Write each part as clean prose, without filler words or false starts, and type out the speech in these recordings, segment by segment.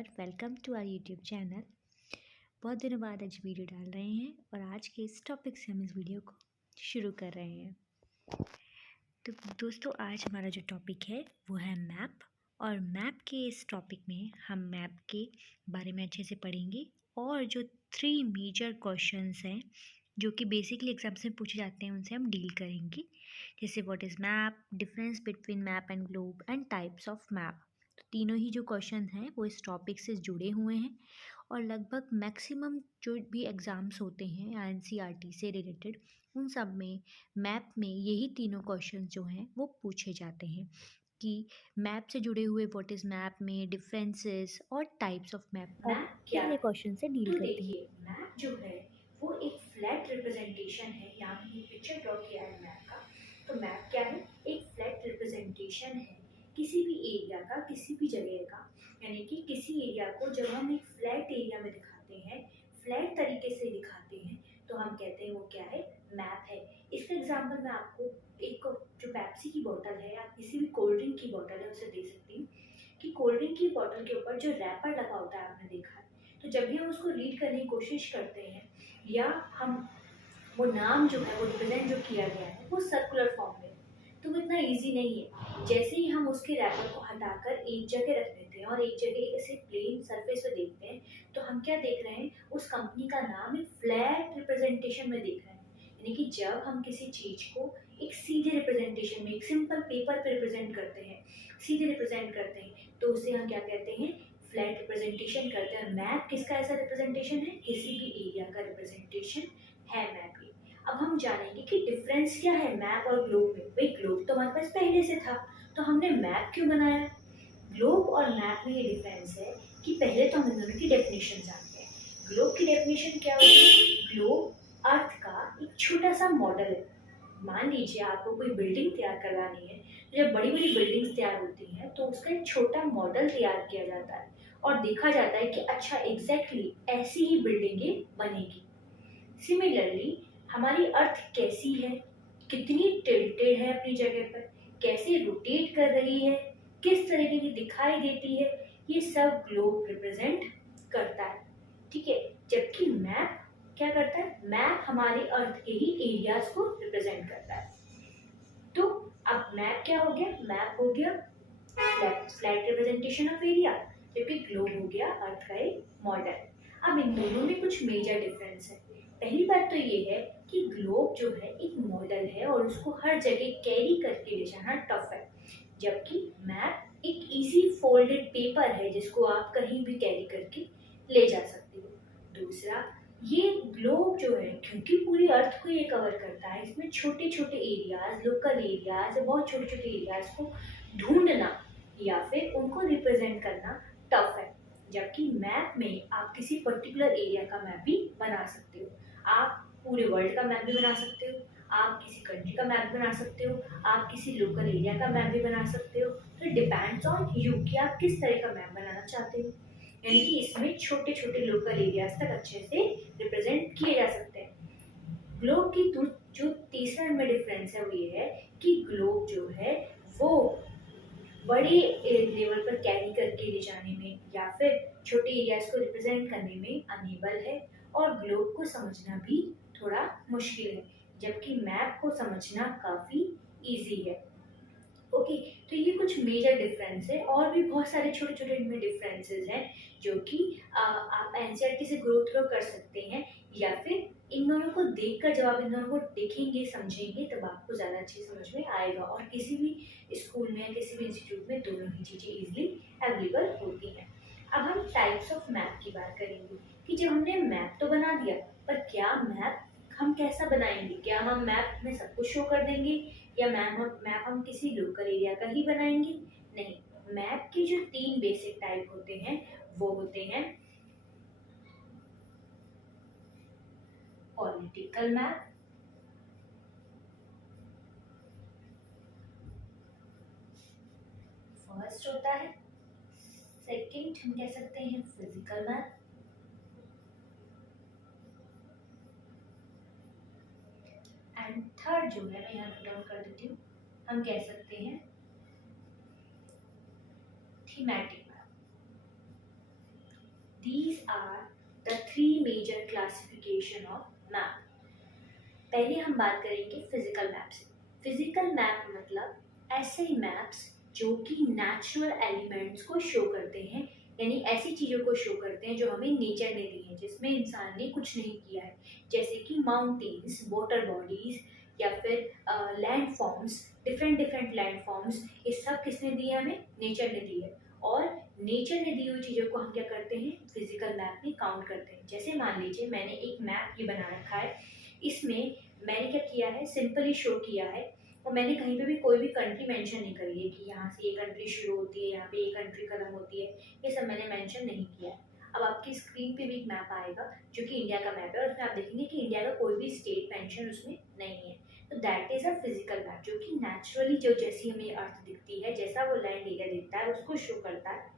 और welcome to our YouTube channel. बहुत दिनों बाद आज वीडियो डाल रहे हैं और आज के इस टॉपिक से हम इस वीडियो को शुरू कर रहे हैं। तो दोस्तों, आज हमारा जो टॉपिक है वो है मैप। और मैप के इस टॉपिक में हम मैप के बारे में अच्छे से पढ़ेंगे और जो 3 मेजर क्वेश्चंस हैं जो कि बेसिकली एग्जाम्स में पूछे जाते हैं उनसे हम डील करेंगे, जैसे what is map, difference between map and globe and types of map. तो तीनों ही जो क्वेश्चन हैं वो इस टॉपिक से जुड़े हुए हैं और लगभग मैक्सिमम जो भी एग्ज़ाम्स होते हैं एनसीईआरटी से रिलेटेड उन सब में मैप में यही तीनों क्वेश्चन जो हैं वो पूछे जाते हैं कि मैप से जुड़े हुए व्हाट इज़ मैप में डिफरेंसेस और टाइप्स ऑफ मैप। मैप क्या पहले है? क्वेश्चन से डील तो करते हैं। देखिए, मैप जो है वो एक फ्लैट रिप्रेजेंटेशन है। यहाँ पे पिक्चर ड्रॉ किया है मैप का। तो मैप क्या है? एक फ्लैट रिप्रेजेंटेशन है किसी भी एरिया का, किसी भी जगह का। यानी कि किसी एरिया को जब हम एक फ्लैट एरिया में दिखाते हैं, फ्लैट तरीके से दिखाते हैं, तो हम कहते हैं वो क्या है? मैप है। इसका एग्जाम्पल मैं आपको एक जो पेप्सी की बोतल है या किसी भी कोल्ड ड्रिंक की बोतल है उसे दे सकती हूँ कि कोल्ड ड्रिंक की बोतल के ऊपर जो रैपर लगा होता है, आपने देखा है। तो जब भी हम उसको रीड करने की कोशिश करते हैं या हम वो नाम जो है वो रिप्रेजेंट जो किया गया है वो सर्कुलर फॉर्म में है, तो वो इतना इजी नहीं है। जैसे ही हम उसके रैपर को हटाकर एक जगह रख देते हैं और एक जगह ऐसे प्लेन सरफेस पे देखते हैं, तो हम क्या देख रहे हैं? उस कंपनी का नाम एक फ्लैट रिप्रेजेंटेशन में देख रहे हैं। यानी कि जब हम किसी चीज को एक सीधे रिप्रेजेंटेशन में, एक सिंपल पेपर पे रिप्रेजेंट करते हैं, सीधे रिप्रेजेंट करते हैं, तो उसे हम क्या कहते हैं? फ्लैट रिप्रेजेंटेशन करते हैं। मैप किसका ऐसा रिप्रेजेंटेशन है? किसी भी एरिया का रिप्रेजेंटेशन है मैप की। अब हम जानेंगे कि डिफरेंस क्या है मैप और ग्लोब में। भाई, ग्लोब तो हमारे पास पहले से था, तो हमने मैप क्यों बनाया? ग्लोब और मैप में ये डिफरेंस है कि पहले तो हम इन दोनों की डेफिनेशन जानते हैं। ग्लोब की डेफिनेशन क्या होती है? ग्लोब अर्थ का एक छोटा सा मॉडल है। मान लीजिए आपको कोई बिल्डिंग तैयार करवानी है, तो जब बड़ी बड़ी बिल्डिंग्स तैयार होती हैं तो उसका एक छोटा मॉडल तैयार किया जाता है और देखा जाता है कि अच्छा एग्जैक्टली ऐसी ही बिल्डिंगें बनेगी। सिमिलरली हमारी अर्थ कैसी है, कितनी टिल्टेड है अपनी जगह पर, कैसे रोटेट कर रही है, किस तरीके की दिखाई देती है, ये सब ग्लोब रिप्रेजेंट करता है। ठीक है। जबकि मैप क्या करता है? मैप हमारे अर्थ के ही एरियाज को रिप्रेजेंट करता है। तो अब मैप क्या हो गया? मैप हो गया फ्लैट रिप्रेजेंटेशन ऑफ एरिया, जबकि ग्लोब हो गया अर्थ का एक मॉडल। अब इन दोनों में कुछ मेजर डिफरेंस है। पहली बात तो ये है कि ग्लोब जो है एक मॉडल है और उसको हर जगह कैरी करके ले जाना टफ है, जबकि मैप एक इजी फोल्डेड पेपर है जिसको आप कहीं भी कैरी करके ले जा सकते हो। दूसरा, ये ग्लोब जो है क्योंकि पूरी अर्थ को ये कवर करता है, इसमें छोटे छोटे एरियाज, लोकल एरियाज, बहुत छोटे छोटे एरियाज को ढूंढना या फिर उनको रिप्रेजेंट करना टफ है। जबकि मैप में आप किसी पर्टिकुलर एरिया का मैप भी बना सकते हो, आप पूरे वर्ल्ड का मैप भी बना सकते हो, आप किसी कंट्री का मैप बना सकते हो, आप किसी लोकल एरिया का मैप भी बना सकते हो। तो डिपेंड्स ऑन यू कि आप किस तरह का मैप बनाना चाहते हो। यानी कि इसमें छोटे छोटे लोकल एरियाज तक अच्छे से रिप्रेजेंट किए जा सकते हैं। ग्लोब की जो तीसरा इनमें डिफरेंस है वो ये है कि ग्लोब जो है वो बड़े लेवल पर कैरी करके ले जाने में या फिर छोटे एरियाज को रिप्रेजेंट करने में अनेबल है और ग्लोब को समझना भी थोड़ा मुश्किल है, जबकि मैप को समझना काफ़ी इजी है। ओके। तो ये कुछ मेजर डिफरेंस है और भी बहुत सारे छोटे छोटे इनमें डिफरेंसेस हैं जो कि आप एनसीईआरटी से ग्रो थ्रू कर सकते हैं या फिर इन दोनों को देखकर जब आप इन दोनों को देखेंगे, समझेंगे, तब आपको ज़्यादा अच्छी समझ में आएगा। और किसी भी स्कूल में या किसी भी इंस्टीट्यूट में दोनों ही चीज़ें इजीली अवेलेबल होती हैं। अब हम टाइप्स ऑफ मैप की बात करेंगे कि जब हमने मैप तो बना दिया, पर क्या मैप हम कैसा बनाएंगे? क्या हम मैप में सब कुछ शो कर देंगे या मैप हम किसी लोकल एरिया का ही बनाएंगे? नहीं, मैप के जो 3 बेसिक टाइप होते हैं वो होते हैं पॉलिटिकल मैप, फर्स्ट होता है। सेकंड हम कह सकते हैं फिजिकल मैप, एंड थर्ड जो है मैं यहाँ नोट डाउन कर देती हूँ, हम कह सकते हैं thematic map. These are the three major classification of map. पहले हम बात करेंगे फिजिकल मैप से। फिजिकल मैप मतलब ऐसे मैप्स जो कि नेचुरल एलिमेंट्स को शो करते हैं, यानी ऐसी चीज़ों को शो करते हैं जो हमें नेचर ने दी है, जिसमें इंसान ने कुछ नहीं किया है, जैसे कि माउंटेन्स, वाटर बॉडीज या फिर land forms, different different land forms, ये सब किसने दिए हमें? नेचर ने दी है। और नेचर ने दी हुई चीज़ों को हम क्या करते हैं? फिजिकल मैप में काउंट करते हैं। जैसे मान लीजिए मैंने एक मैप ये बना रखा है, इसमें मैंने क्या किया है, सिंपली शो किया है, और मैंने कहीं पे भी कोई भी कंट्री मेंशन नहीं करी है कि यहाँ से ये कंट्री शुरू होती है, यहाँ पे ये कंट्री खत्म होती है, ये सब मैंने मेंशन नहीं किया है। अब आपकी स्क्रीन पे भी एक मैप आएगा जो कि इंडिया का मैप है, और उसमें आप देखेंगे कि इंडिया का कोई भी स्टेट मेंशन उसमें नहीं है। तो that is a physical map, जो कि नेचुरली जो जैसी हमें अर्थ दिखती है, जैसा वो लैंड एरिया दिखता है, उसको शो करता है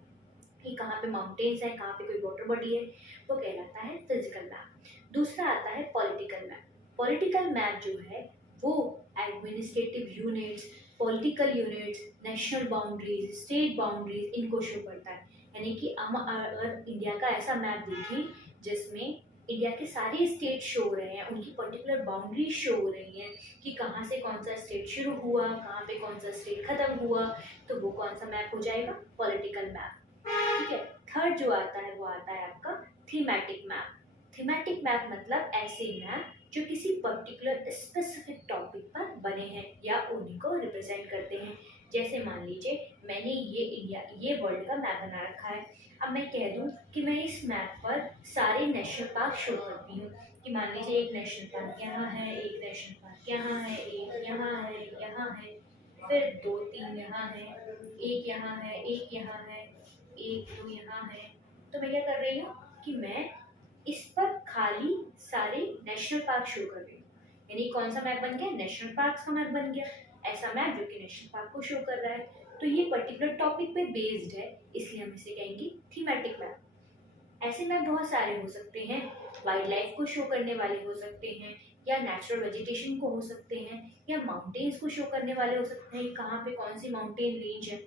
कि कहाँ पे माउंटेन्स है, कहाँ पे कोई वाटर बॉडी है, वो कहलाता है फिजिकल मैप। दूसरा आता है पॉलिटिकल मैप। पॉलिटिकल मैप जो है वो administrative units, political units, national boundaries, state boundaries, इनको शो करता है। यानी कि हम अगर इंडिया का ऐसा मैप देखें जिसमें इंडिया के सारे स्टेट शो हो रहे हैं, उनकी पर्टिकुलर बाउंड्री शो हो रही हैं कि कहाँ से कौन सा स्टेट शुरू हुआ, कहाँ पे कौन सा स्टेट खत्म हुआ, तो वो कौन सा मैप हो जाएगा? Political map. ठीक है। थर्ड जो आता है वो आता है आपका थीमेटिक मैप। थीमेटिक मैप मतलब ऐसे मैप जो किसी पर्टिकुलर स्पेसिफिक टॉपिक पर बने हैं या उन्हीं को रिप्रेजेंट करते हैं। जैसे मान लीजिए मैंने ये वर्ल्ड का मैप बना रखा है। अब मैं कह दूं कि मैं इस मैप पर सारे नेशनल पार्क शो करती हूँ, कि मान लीजिए एक नेशनल पार्क यहाँ है, एक नेशनल पार्क यहाँ है, एक यहाँ है, यहाँ है, फिर दो तीन यहाँ है, एक यहाँ है, एक यहाँ है, एक दो यहाँ है। तो मैं क्या कर रही हूँ कि मैं इस पर खाली सारे नेशनल पार्क शो कर रही हूँ। यानी कौन सा मैप बन गया? नेशनल पार्क का मैप बन गया। ऐसा मैप जो कि नेशनल पार्क को शो कर रहा है। तो ये पर्टिकुलर टॉपिक पे बेस्ड है, इसलिए हम इसे कहेंगे थीमेटिक मैप। ऐसे मैप बहुत सारे हो सकते हैं, वाइल्ड लाइफ को शो करने वाले हो सकते हैं, या नेचुरल वेजिटेशन को हो सकते हैं, या माउंटेन्स को शो करने वाले हो सकते हैं, कहाँ पे कौन सी माउंटेन रेंज है।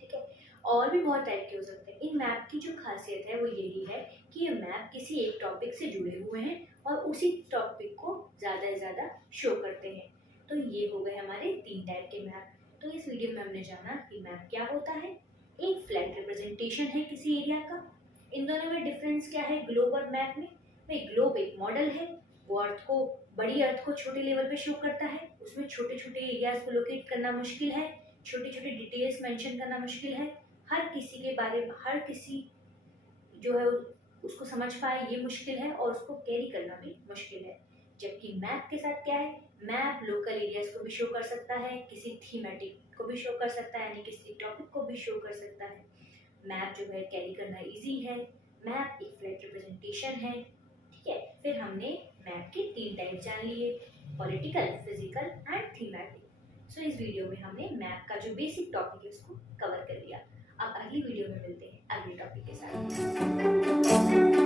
ठीक है। और भी बहुत टाइप के हो सकते हैं। इन मैप की जो खासियत है वो यही है कि ये मैप किसी एक टॉपिक से जुड़े हुए हैं और उसी टॉपिक को ज़्यादा से ज़्यादा शो करते हैं। तो ये हो गए हमारे तीन टाइप के मैप। तो इस वीडियो में हमने जाना कि मैप क्या होता है, एक फ्लैट रिप्रेजेंटेशन है किसी एरिया का। इन दोनों में डिफरेंस क्या है ग्लोब और मैप में? भाई ग्लोब एक मॉडल है, वो अर्थ को, बड़ी अर्थ को छोटे लेवल पे शो करता है, उसमें छोटे छोटे एरियाज को लोकेट करना मुश्किल है, छोटी छोटी डिटेल्स मेंशन करना मुश्किल है, हर किसी के बारे में हर किसी जो है उसको समझ पाए ये मुश्किल है, और उसको कैरी करना भी मुश्किल है। जबकि मैप के साथ क्या है, मैप लोकल एरियाज को भी शो कर सकता है, किसी थीमेटिक को भी शो कर सकता है, यानी किसी टॉपिक को भी शो कर सकता है। मैप जो है कैरी करना इजी है, मैप एक फ्लैट रिप्रेजेंटेशन है। ठीक है। फिर हमने मैप के तीन टाइप जान लिए, पॉलिटिकल, फिजिकल एंड थीमेटिक। सो इस वीडियो में हमने मैप का जो बेसिक टॉपिक है उसको कवर कर लिया। अब अगली वीडियो में मिलते हैं अगले टॉपिक के साथ।